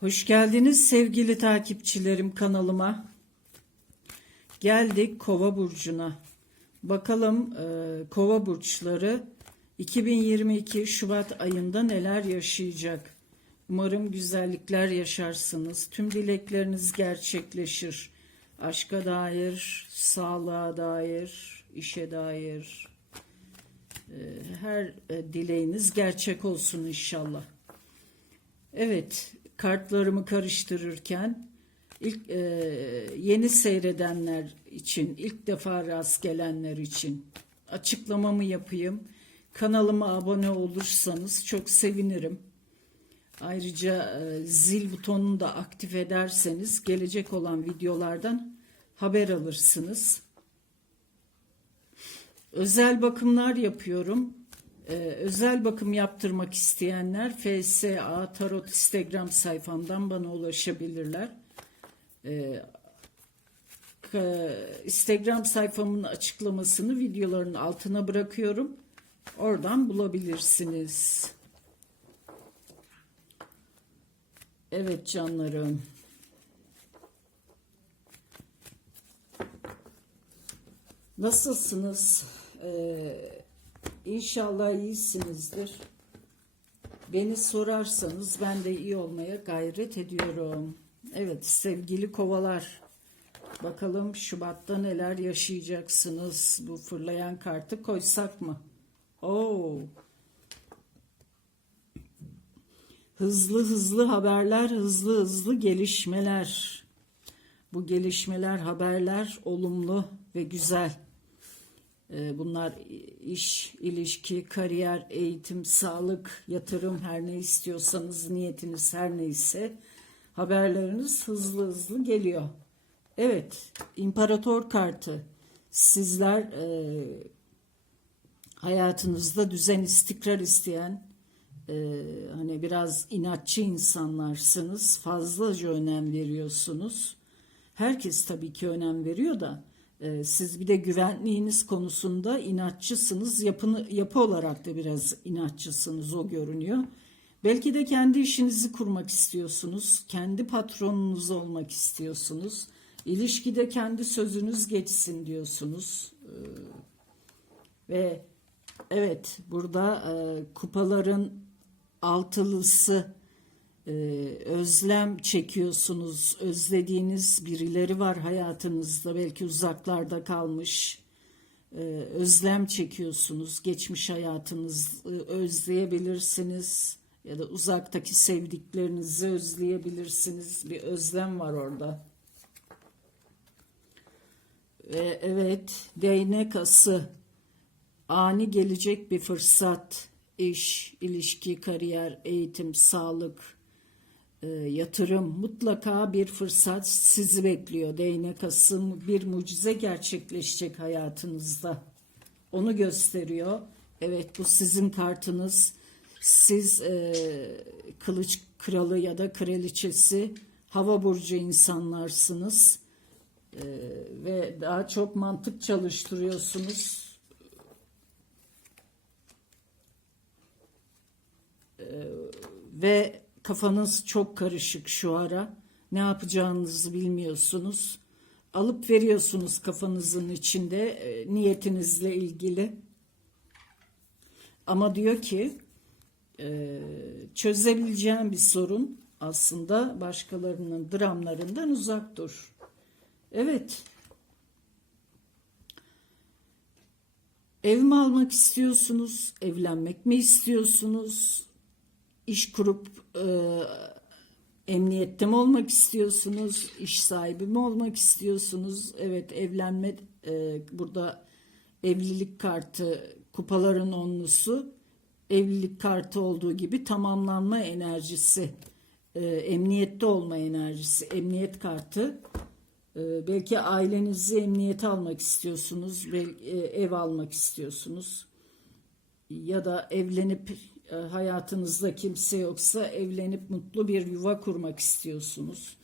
Hoş geldiniz sevgili takipçilerim kanalıma. Geldik Kova burcuna. Bakalım e, Kova burçları 2022 Şubat ayında neler yaşayacak. Umarım güzellikler yaşarsınız. Tüm dilekleriniz gerçekleşir. Aşka dair, sağlığa dair, işe dair e, her e, dileğiniz gerçek olsun inşallah. Evet, kartlarımı karıştırırken ilk e, yeni seyredenler için, ilk defa rast gelenler için açıklamamı yapayım. Kanalıma abone olursanız çok sevinirim. Ayrıca e, zil butonunu da aktif ederseniz gelecek olan videolardan haber alırsınız. Özel bakımlar yapıyorum. Ee, özel bakım yaptırmak isteyenler FSA Tarot Instagram sayfamdan bana ulaşabilirler. Ka- Instagram sayfamın açıklamasını videoların altına bırakıyorum. Oradan bulabilirsiniz. Evet canlarım. Nasılsınız? Ee, inşallah iyisinizdir. Beni sorarsanız ben de iyi olmaya gayret ediyorum. Evet sevgili kovalar. Bakalım Şubat'ta neler yaşayacaksınız? Bu fırlayan kartı koysak mı? Oo. Hızlı hızlı haberler, hızlı hızlı gelişmeler. Bu gelişmeler, haberler olumlu ve güzel. Ee, Bunlar iş, ilişki, kariyer, eğitim, sağlık, yatırım her ne istiyorsanız niyetiniz her neyse haberleriniz hızlı hızlı geliyor. Evet, imparator kartı. Sizler e, hayatınızda düzen istikrar isteyen e, hani biraz inatçı insanlarsınız. Fazlaca önem veriyorsunuz. Herkes tabii ki önem veriyor da e, siz bir de güvenliğiniz konusunda inatçısınız. Yapını, yapı olarak da biraz inatçısınız o görünüyor. Belki de kendi işinizi kurmak istiyorsunuz. Kendi patronunuz olmak istiyorsunuz. İlişkide kendi sözünüz geçsin diyorsunuz. E, ve evet burada e, kupaların altılısı e, özlem çekiyorsunuz. Özlediğiniz birileri var hayatınızda belki uzaklarda kalmış. E, özlem çekiyorsunuz. Geçmiş hayatınızı özleyebilirsiniz ya da uzaktaki sevdiklerinizi özleyebilirsiniz. Bir özlem var orada. Ve evet değnek ası ani gelecek bir fırsat, iş, ilişki, kariyer, eğitim, sağlık, e, yatırım mutlaka bir fırsat sizi bekliyor. Değnek ası bir mucize gerçekleşecek hayatınızda. Onu gösteriyor. Evet bu sizin kartınız. Siz e, kılıç kralı ya da kraliçesi hava burcu insanlarsınız. E, ve daha çok mantık çalıştırıyorsunuz. ve kafanız çok karışık şu ara. Ne yapacağınızı bilmiyorsunuz. Alıp veriyorsunuz kafanızın içinde e, niyetinizle ilgili. Ama diyor ki e, çözebileceğin bir sorun aslında başkalarının dramlarından uzak dur. Evet. Ev mi almak istiyorsunuz? Evlenmek mi istiyorsunuz? iş kurup e, emniyette mi olmak istiyorsunuz? İş sahibi mi olmak istiyorsunuz? Evet evlenme e, burada evlilik kartı kupaların onlusu evlilik kartı olduğu gibi tamamlanma enerjisi e, emniyette olma enerjisi emniyet kartı e, belki ailenizi emniyete almak istiyorsunuz belki, e, ev almak istiyorsunuz ya da evlenip hayatınızda kimse yoksa evlenip mutlu bir yuva kurmak istiyorsunuz.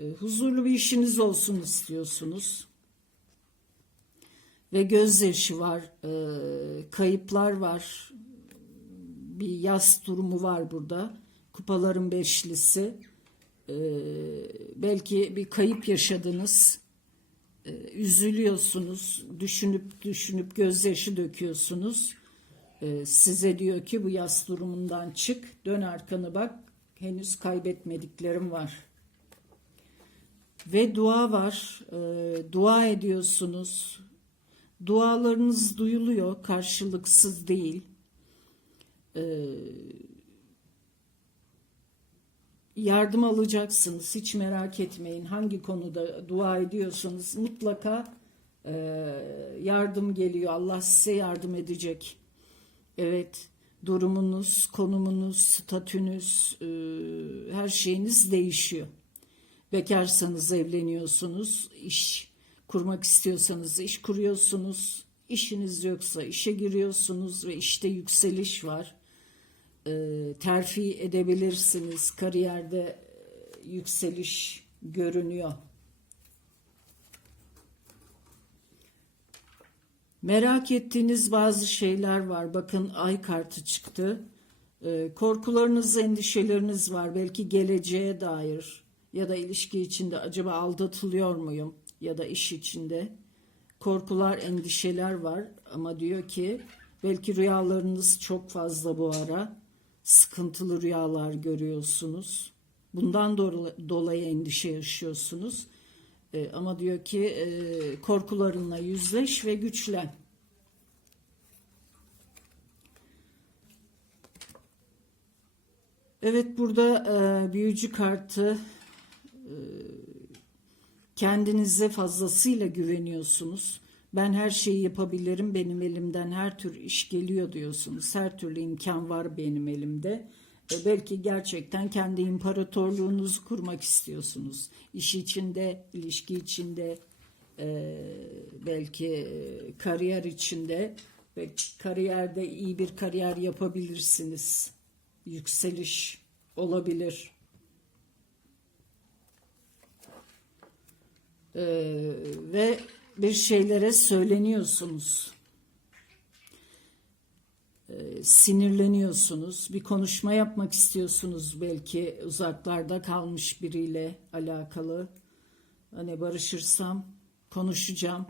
E, huzurlu bir işiniz olsun istiyorsunuz. Ve gözyaşı var, e, kayıplar var, bir yas durumu var burada. Kupaların beşlisi. Belki bir kayıp yaşadınız. Üzülüyorsunuz. Düşünüp düşünüp gözyaşı döküyorsunuz. Ee, size diyor ki bu yas durumundan çık. Dön arkanı bak. Henüz kaybetmediklerim var. Ve dua var. Ee, dua ediyorsunuz. Dualarınız duyuluyor. Karşılıksız değil. Ee, yardım alacaksınız. Hiç merak etmeyin. Hangi konuda dua ediyorsanız mutlaka yardım geliyor. Allah size yardım edecek. Evet, durumunuz, konumunuz, statünüz, e, her şeyiniz değişiyor. Bekarsanız evleniyorsunuz, iş kurmak istiyorsanız iş kuruyorsunuz, işiniz yoksa işe giriyorsunuz ve işte yükseliş var. E, terfi edebilirsiniz, kariyerde e, yükseliş görünüyor. Merak ettiğiniz bazı şeyler var. Bakın ay kartı çıktı. Ee, korkularınız, endişeleriniz var. Belki geleceğe dair ya da ilişki içinde acaba aldatılıyor muyum ya da iş içinde. Korkular, endişeler var ama diyor ki belki rüyalarınız çok fazla bu ara. Sıkıntılı rüyalar görüyorsunuz. Bundan dolayı endişe yaşıyorsunuz. E, ama diyor ki e, korkularınla yüzleş ve güçlen. Evet burada e, büyücü kartı e, kendinize fazlasıyla güveniyorsunuz. Ben her şeyi yapabilirim. Benim elimden her tür iş geliyor diyorsunuz. Her türlü imkan var benim elimde. E, belki gerçekten kendi imparatorluğunuzu kurmak istiyorsunuz. İş içinde, ilişki içinde, e, belki e, kariyer içinde ve kariyerde iyi bir kariyer yapabilirsiniz. Yükseliş olabilir. E, ve bir şeylere söyleniyorsunuz sinirleniyorsunuz. Bir konuşma yapmak istiyorsunuz belki uzaklarda kalmış biriyle alakalı. Hani barışırsam konuşacağım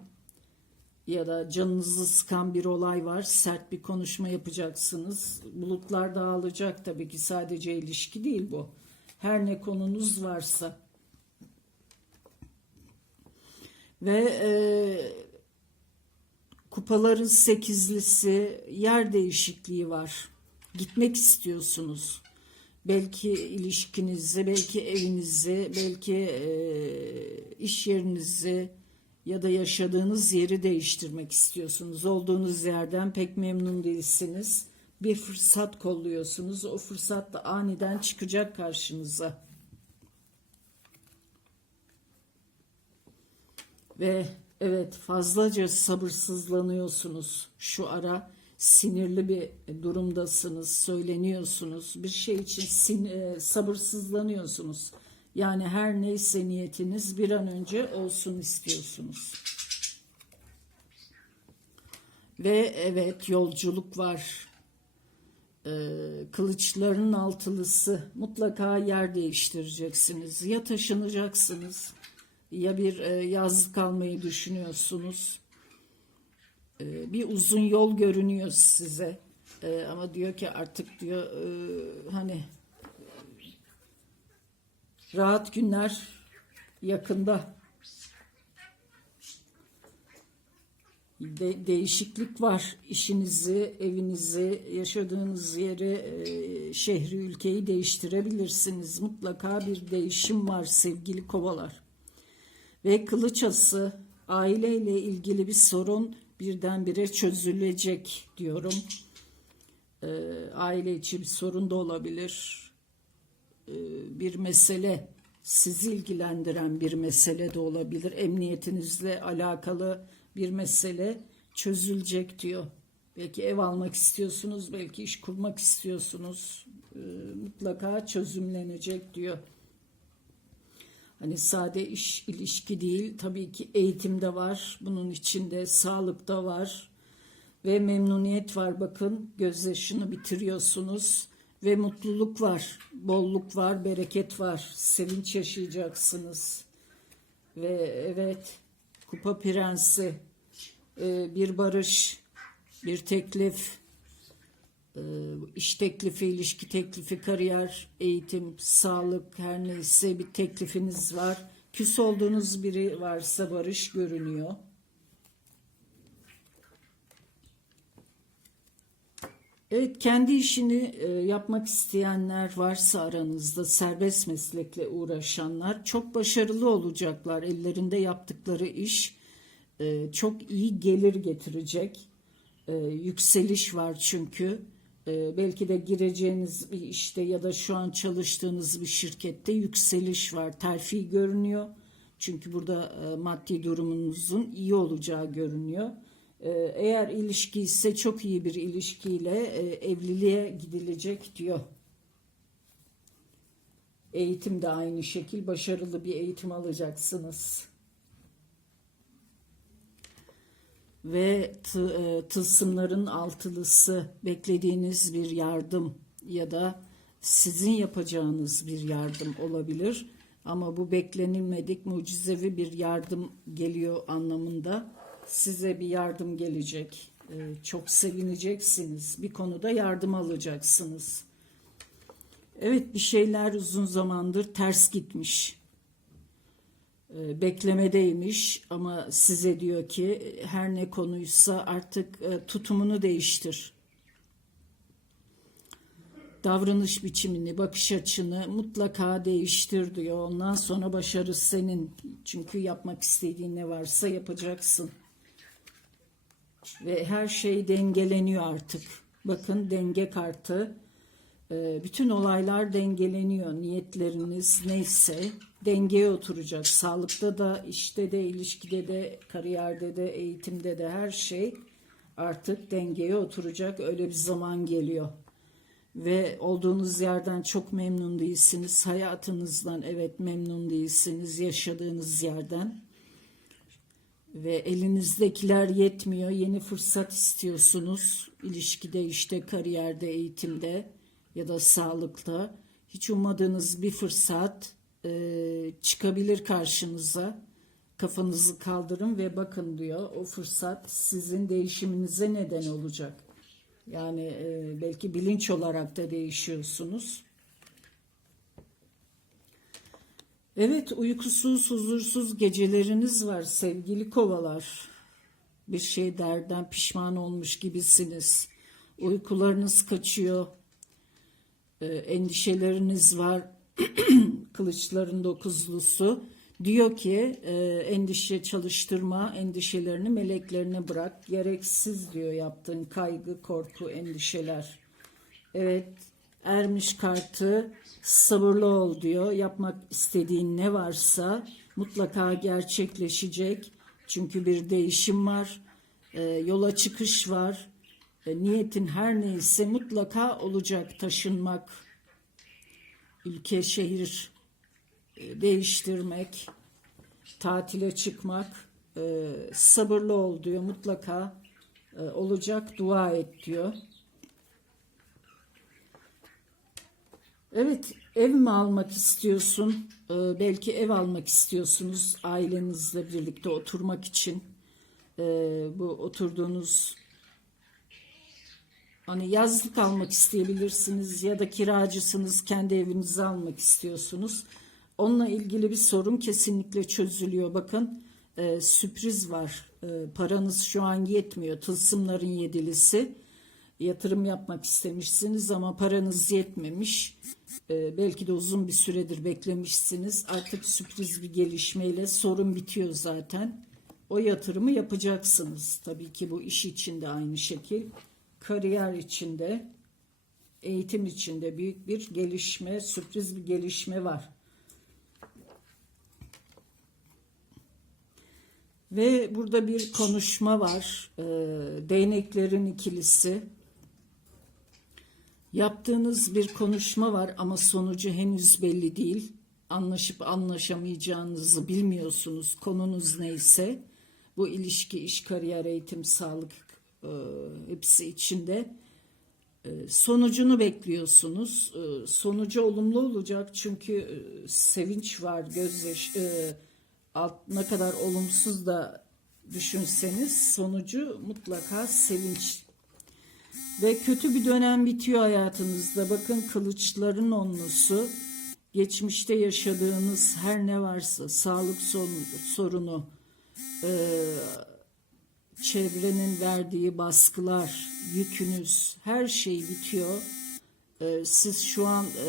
ya da canınızı sıkan bir olay var. Sert bir konuşma yapacaksınız. Bulutlar dağılacak tabii ki sadece ilişki değil bu. Her ne konunuz varsa. Ve e, Kupaların sekizlisi yer değişikliği var. Gitmek istiyorsunuz. Belki ilişkinizi, belki evinizi, belki e, iş yerinizi ya da yaşadığınız yeri değiştirmek istiyorsunuz. Olduğunuz yerden pek memnun değilsiniz. Bir fırsat kolluyorsunuz. O fırsat da aniden çıkacak karşınıza. Ve Evet fazlaca sabırsızlanıyorsunuz. Şu ara sinirli bir durumdasınız söyleniyorsunuz. Bir şey için sin, e, sabırsızlanıyorsunuz. Yani her neyse niyetiniz bir an önce olsun istiyorsunuz. Ve evet yolculuk var. Ee, kılıçların altılısı. Mutlaka yer değiştireceksiniz. Ya taşınacaksınız ya bir e, yazlık almayı düşünüyorsunuz. E, bir uzun yol görünüyor size. E, ama diyor ki artık diyor hani rahat günler yakında. De, değişiklik var. İşinizi, evinizi, yaşadığınız yeri, şehri, ülkeyi değiştirebilirsiniz. Mutlaka bir değişim var sevgili kovalar ve kılıçası aileyle ilgili bir sorun birdenbire çözülecek diyorum. E, aile içi bir sorun da olabilir. E, bir mesele sizi ilgilendiren bir mesele de olabilir. Emniyetinizle alakalı bir mesele çözülecek diyor. Belki ev almak istiyorsunuz, belki iş kurmak istiyorsunuz. E, mutlaka çözümlenecek diyor. Hani sade iş ilişki değil. Tabii ki eğitimde var. Bunun içinde sağlıkta var. Ve memnuniyet var. Bakın gözyaşını bitiriyorsunuz. Ve mutluluk var, bolluk var, bereket var, sevinç yaşayacaksınız. Ve evet, kupa prensi, e, bir barış, bir teklif, iş teklifi, ilişki teklifi, kariyer, eğitim, sağlık her neyse bir teklifiniz var. Küs olduğunuz biri varsa barış görünüyor. Evet, kendi işini e, yapmak isteyenler varsa aranızda serbest meslekle uğraşanlar çok başarılı olacaklar. Ellerinde yaptıkları iş e, çok iyi gelir getirecek. E, yükseliş var çünkü. E, belki de gireceğiniz bir işte ya da şu an çalıştığınız bir şirkette yükseliş var. Terfi görünüyor. Çünkü burada e, maddi durumunuzun iyi olacağı görünüyor. E, eğer ilişki ise çok iyi bir ilişkiyle e, evliliğe gidilecek diyor. Eğitim de aynı şekil başarılı bir eğitim alacaksınız. Ve e, tılsımların altılısı beklediğiniz bir yardım ya da sizin yapacağınız bir yardım olabilir. Ama bu beklenilmedik mucizevi bir yardım geliyor anlamında size bir yardım gelecek. E, çok sevineceksiniz. Bir konuda yardım alacaksınız. Evet bir şeyler uzun zamandır ters gitmiş. E, beklemedeymiş ama size diyor ki her ne konuysa artık e, tutumunu değiştir. Davranış biçimini, bakış açını mutlaka değiştir diyor. Ondan sonra başarı senin. Çünkü yapmak istediğin ne varsa yapacaksın. Ve her şey dengeleniyor artık. Bakın denge kartı. E, bütün olaylar dengeleniyor. Niyetleriniz neyse dengeye oturacak. Sağlıkta da, işte de, ilişkide de, kariyerde de, eğitimde de her şey artık dengeye oturacak. Öyle bir zaman geliyor. Ve olduğunuz yerden çok memnun değilsiniz. Hayatınızdan evet memnun değilsiniz. Yaşadığınız yerden. Ve elinizdekiler yetmiyor. Yeni fırsat istiyorsunuz. İlişkide, işte kariyerde, eğitimde ya da sağlıkta. Hiç ummadığınız bir fırsat e, çıkabilir karşınıza. Kafanızı kaldırın ve bakın diyor. O fırsat sizin değişiminize neden olacak. Yani e, belki bilinç olarak da değişiyorsunuz. Evet uykusuz, huzursuz geceleriniz var sevgili kovalar. Bir şey derden pişman olmuş gibisiniz. Uykularınız kaçıyor. E, endişeleriniz var. Kılıçların dokuzlusu. Diyor ki e, endişe çalıştırma, endişelerini meleklerine bırak. Gereksiz diyor yaptığın kaygı, korku, endişeler. Evet ermiş kartı sabırlı ol diyor. Yapmak istediğin ne varsa mutlaka gerçekleşecek. Çünkü bir değişim var. E, yola çıkış var. E, niyetin her neyse mutlaka olacak taşınmak, ülke, şehir değiştirmek, tatile çıkmak, e, sabırlı ol diyor. Mutlaka e, olacak, dua et diyor. Evet, ev mi almak istiyorsun? Belki ev almak istiyorsunuz ailenizle birlikte oturmak için. Bu oturduğunuz hani yazlık almak isteyebilirsiniz ya da kiracısınız kendi evinizi almak istiyorsunuz. Onunla ilgili bir sorun kesinlikle çözülüyor. Bakın e, sürpriz var. E, paranız şu an yetmiyor. Tılsımların yedilisi yatırım yapmak istemişsiniz ama paranız yetmemiş. Ee, belki de uzun bir süredir beklemişsiniz. Artık sürpriz bir gelişmeyle sorun bitiyor zaten. O yatırımı yapacaksınız. Tabii ki bu iş için de aynı şekil. Kariyer içinde, eğitim içinde büyük bir gelişme, sürpriz bir gelişme var. Ve burada bir konuşma var. Ee, değneklerin ikilisi. Yaptığınız bir konuşma var ama sonucu henüz belli değil. Anlaşıp anlaşamayacağınızı bilmiyorsunuz. Konunuz neyse bu ilişki, iş, kariyer, eğitim, sağlık e, hepsi içinde E, sonucunu bekliyorsunuz. E, sonucu olumlu olacak çünkü e, sevinç var, gözyaş e, alt ne kadar olumsuz da düşünseniz sonucu mutlaka sevinç. Ve kötü bir dönem bitiyor hayatınızda. Bakın kılıçların onlusu. Geçmişte yaşadığınız her ne varsa sağlık sorunu, e, çevrenin verdiği baskılar, yükünüz, her şey bitiyor. E, siz şu an e,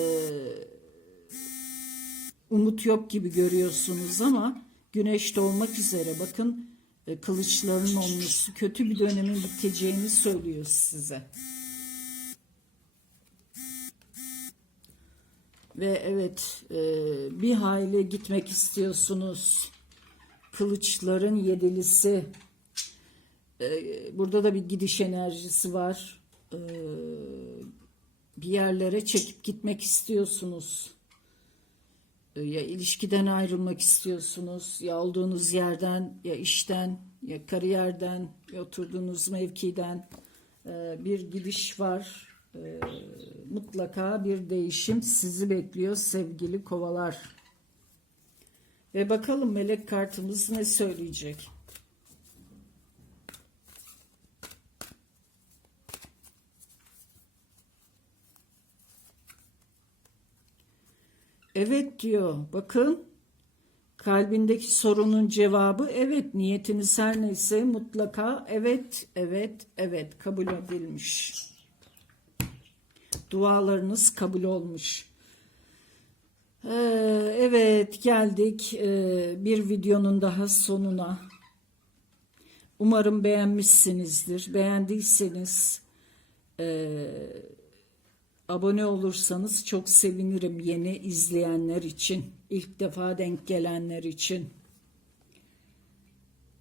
umut yok gibi görüyorsunuz ama güneş doğmak üzere. Bakın e, kılıçların onlusu kötü bir dönemin biteceğini söylüyor size. Ve evet e, bir hayli gitmek istiyorsunuz. Kılıçların yedilisi. E, burada da bir gidiş enerjisi var. Bir yerlere çekip gitmek istiyorsunuz. E, ya ilişkiden ayrılmak istiyorsunuz, ya olduğunuz yerden, ya işten, ya kariyerden, ya oturduğunuz mevkiden e, bir gidiş var. E, mutlaka bir değişim sizi bekliyor sevgili kovalar. Ve bakalım melek kartımız ne söyleyecek? Evet diyor. Bakın kalbindeki sorunun cevabı evet. Niyetiniz her neyse mutlaka evet, evet, evet kabul edilmiş. Dualarınız kabul olmuş. Ee, evet geldik ee, bir videonun daha sonuna. Umarım beğenmişsinizdir. Beğendiyseniz eee Abone olursanız çok sevinirim yeni izleyenler için, ilk defa denk gelenler için.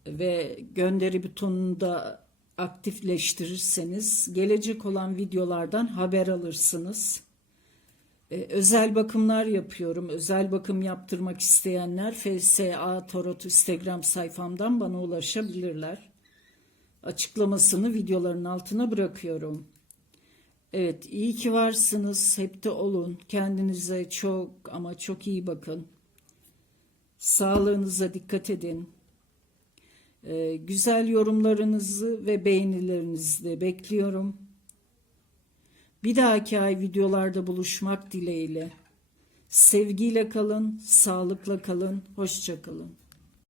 Ve gönderi butonunu da aktifleştirirseniz gelecek olan videolardan haber alırsınız. Ee, özel bakımlar yapıyorum. Özel bakım yaptırmak isteyenler FSA Tarot Instagram sayfamdan bana ulaşabilirler. Açıklamasını videoların altına bırakıyorum. Evet, iyi ki varsınız. Hep de olun. Kendinize çok ama çok iyi bakın. Sağlığınıza dikkat edin. Ee, güzel yorumlarınızı ve beğenilerinizi de bekliyorum. Bir dahaki ay videolarda buluşmak dileğiyle. Sevgiyle kalın, sağlıkla kalın, hoşça kalın.